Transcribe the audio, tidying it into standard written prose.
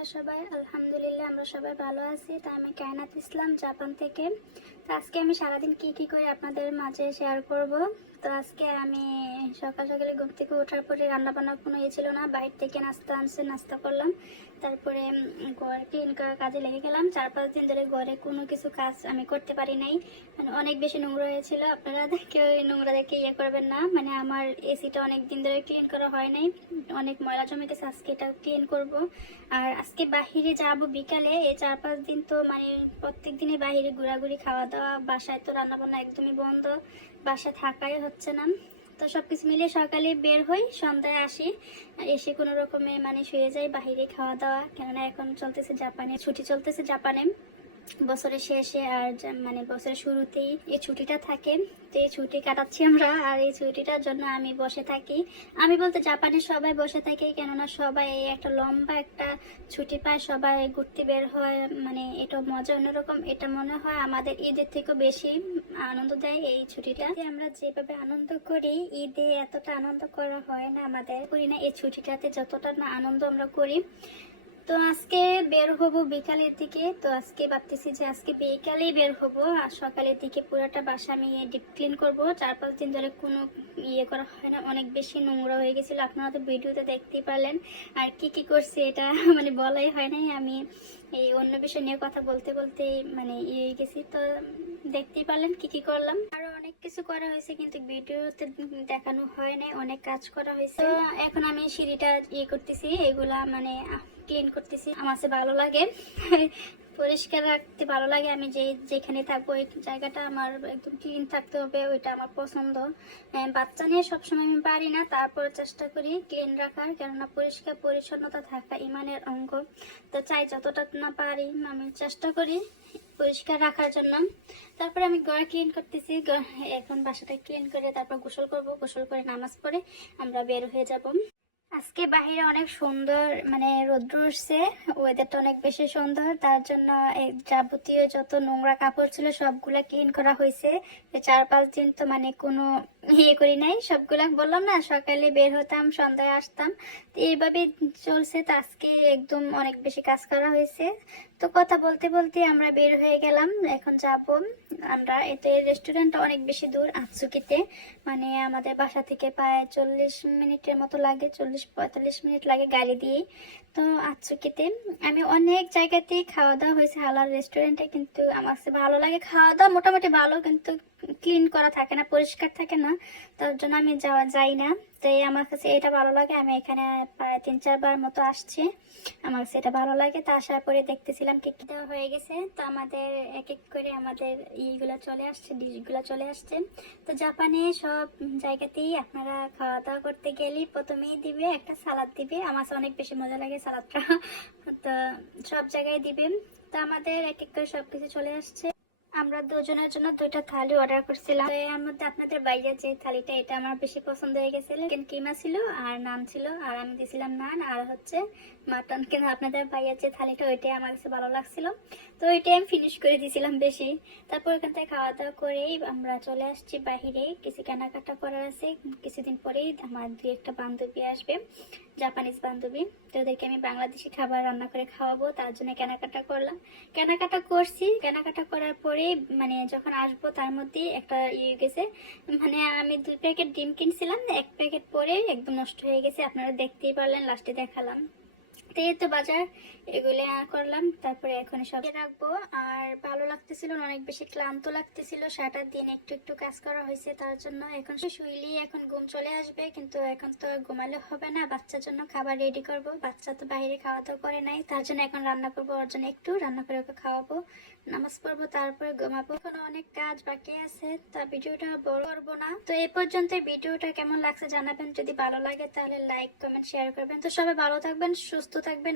আপনারা সবাই? আলহামদুলিল্লাহ আমরা সবাই ভালো আছি। তা আমি কায়নাত ইসলাম, জাপান থেকে। তো আজকে আমি সারাদিন কি করে আপনাদের মাঝে শেয়ার করব। তো আজকে আমি সকাল সকালে ঘুম থেকে ওঠার পরে রান্না বান্না কোনো ছিল না, বাইরে থেকে নাস্তা আনছে, নাস্তা করলাম। তারপরে ঘর ক্লিন করার কাজে লেগে গেলাম। 4-5 দিন ধরে ঘরে কোনো কিছু কাজ আমি করতে পারি নাই, মানে অনেক বেশি নোংরা হয়েছিল। আপনারা কেউ নোংরা দেখে ইয়ে করবেন না, মানে আমার এসিটা অনেক দিন ধরে ক্লিন করা হয় নাই, অনেক ময়লা জমে গেছে। আজকে এটা ক্লিন করব। আর আজকে বাহিরে যাব বিকালে। এই 4-5 দিন তো মানে প্রত্যেক দিনই বাহিরে ঘোরাঘুরি, খাওয়া দাওয়া, বাসায় তো রান্না বান্না একদমই বন্ধ, বাসায় থাকাই হচ্ছে না। তো সবকিছু মিলিয়ে সকালে বের হই, সন্ধ্যায় আসি, এসে কোনো রকমে মানে শুয়ে যাই, বাহিরে খাওয়া দাওয়া। কেননা এখন চলতেছে জাপানে ছুটি, চলতেছে জাপানে বছরের শেষে আর মানে বছরের শুরুতেই এই ছুটিটা থাকে। তো এই ছুটি কাটাচ্ছি আমরা, আর এই ছুটিটার জন্য আমি বসে থাকি। আমি বলতে জাপানে সবাই বসে থাকে, কেননা সবাই একটা লম্বা একটা ছুটি পায়, সবাই ঘুরতে বের হয়, মানে এটা মজা অন্যরকম। এটা মনে হয় আমাদের ঈদের থেকেও বেশি আনন্দ দেয় এই ছুটিটা। আমরা যেভাবে আনন্দ করি, ঈদে এতটা আনন্দ করা হয় না, আমাদের করি না এই ছুটিটাতে যতটা না আনন্দ আমরা করি। তো আজকে বের হব বিকালের দিকে। তো আজকে ভাবতেছি যে আজকে বিকালেই বের হব, আর সকালের দিকে পুরোটা বাসা আমি ডিপ ক্লিন করবো। 4-5 দিন ধরে কোনো ইয়ে করা হয় না, অনেক বেশি নোংরা হয়ে গেছিল। আপনারা তো ভিডিওতে দেখতেই পারলেন। আর কি করছি এটা মানে বলাই হয় নাই। আমি এই অন্য বিষয় নিয়ে কথা বলতে বলতে মানে ইয়ে হয়ে গেছি। তো দেখতেই পারলেন কি করলাম। আরো অনেক কিছু করা হয়েছে কিন্তু ভিডিওতে দেখানো হয় নাই, অনেক কাজ করা হয়েছে। তো এখন আমি সিঁড়িটা ইয়ে করতেছি, এগুলা মানে ক্লিন করতেছি। আমার কাছে ভালো লাগে পরিষ্কার রাখতে ভালো লাগে। আমি যেখানে থাকবো ওই জায়গাটা আমার একদম ক্লিন থাকতে হবে, ওইটা আমার পছন্দ। বাচ্চা নিয়ে সবসময় আমি পারি না, তারপর চেষ্টা করি ক্লিন রাখার, কেননা পরিষ্কার পরিচ্ছন্নতা থাকা ইমানের অঙ্গ। তো চাই যতটা না পারি আমি চেষ্টা করি পরিষ্কার রাখার জন্য। তারপরে আমি ঘর ক্লিন করতেছি। এখন বাসাটা ক্লিন করে তারপর গোসল করব, গোসল করে নামাজ পড়ে আমরা বের হয়ে যাব। আজকে বাইরে অনেক সুন্দর, মানে রোদ্র উঠছে, ওয়েদারটা অনেক বেশি সুন্দর। তার জন্য যাবতীয় যত নোংরা কাপড় ছিল সবগুলা ক্লিন করা হয়েছে। 4-5 দিন তো মানে কোনো ইয়ে করি নাই, সবগুলা বললাম না সকালে বের হতাম, সন্ধ্যায় আসতাম, তো এইভাবে চলছে। তো আজকে একদম অনেক বেশি কাজ করা হয়েছে। তো কথা বলতে বলতে আমরা বের হয়ে গেলাম, এখন যাব আমরা। এতে রেস্টুরেন্টটা অনেক বেশি দূর, আতসুকিতে, মানে আমাদের বাসা থেকে প্রায় 40 মিনিটের মতো লাগে, 40-45 মিনিট লাগে গাড়ি দিয়ে। তো আতসুকিতে আমি অনেক জায়গাতেই খাওয়া দাওয়া হয়েছে হালাল রেস্টুরেন্টে, কিন্তু আমার কাছে ভালো লাগে খাওয়া দাওয়া মোটামুটি ভালো, কিন্তু ক্লিন করা থাকে না, পরিষ্কার থাকে না, তার জন্য আমি যাই না। তাই আমার কাছে এটা ভালো লাগে। আমি এখানে প্রায় 3-4 বার মতো আসছি, আমার কাছে এটা ভালো লাগে। তা আসার পরে দেখতেছিলাম কি দেওয়া হয়ে গেছে। তো আমাদের এক এক করে আমাদের ইগুলা চলে আসছে, ডিশগুলা চলে আসছে। তো জাপানে সব জায়গাতেই আপনারা খাওয়া দাওয়া করতে গেলেই প্রথমেই দিবে একটা সালাদ দিবে। আমার কাছে অনেক বেশি মজা লাগে সালাদটা তো সব জায়গায় দিবে। তো আমাদের এক এক করে সবকিছু চলে আসছে। আমরা দুজনের জন্য 2টা থালি অর্ডার করছিলাম। তো এর মধ্যে আপনাদের বাইরে যে থালিটা, এটা আমার বেশি পছন্দ হয়ে গেছিল। চিকেন কিমা ছিল আর নান ছিল, আর আমি দিয়েছিলাম নান আর হচ্ছে মাটন। কিন্তু আপনাদের বাইরের যে থালিটা, ওইটাই আমার কাছে ভালো লাগছিল, তো ওইটাই আমি ফিনিশ করে দিয়েছিলাম বেশি। তারপর ওখান থেকে খাওয়া দাওয়া করেই আমরা চলে আসছি বাহিরে, কিছু কেনাকাটা করার আছে। কিছুদিন পরেই আমার 2-1টা বান্ধবী আসবে, জাপানিজ বান্ধবী। তো ওদেরকে আমি বাংলাদেশি খাবার রান্না করে খাওয়াবো, তার জন্য কেনাকাটা করলাম। কেনাকাটা করছি, কেনাকাটা করার পরে মানে যখন আসবো তার মধ্যে একটা ইয়ে গেছে, মানে আমি 2 প্যাকেট ডিম কিনছিলাম, 1 প্যাকেট পরে একদম নষ্ট হয়ে গেছে। আপনারা দেখতেই পারলেন, লাস্টে দেখালাম। তো এই তো বাজার এগুলো করলাম, তারপরে এখন সব রাখবো। আর ভালো লাগতেছিল না, অনেক বেশি ক্লান্ত লাগতেছিল, সারাটা দিন একটু একটু কাজ করা হয়েছে, তার জন্য এখন শুইলেই এখন ঘুম চলে আসবে। কিন্তু এখন তো ঘুমালে হবে না, বাচ্চার জন্য খাবার রেডি করব। বাচ্চা তো বাইরে খাওয়া দাওয়া করে নাই, তার জন্য এখন রান্না করবো, ওর জন্য একটু রান্না করে ওকে খাওয়াবো, নামাজ পড়বো, তারপরে ঘুমাবো। এখন অনেক কাজ বাকি আছে, তা ভিডিওটা বড় করবো না। তো এই পর্যন্ত ভিডিওটা কেমন লাগছে জানাবেন, যদি ভালো লাগে তাহলে লাইক কমেন্ট শেয়ার করবেন। তো সবাই ভালো থাকবেন, সুস্থ থাকবেন।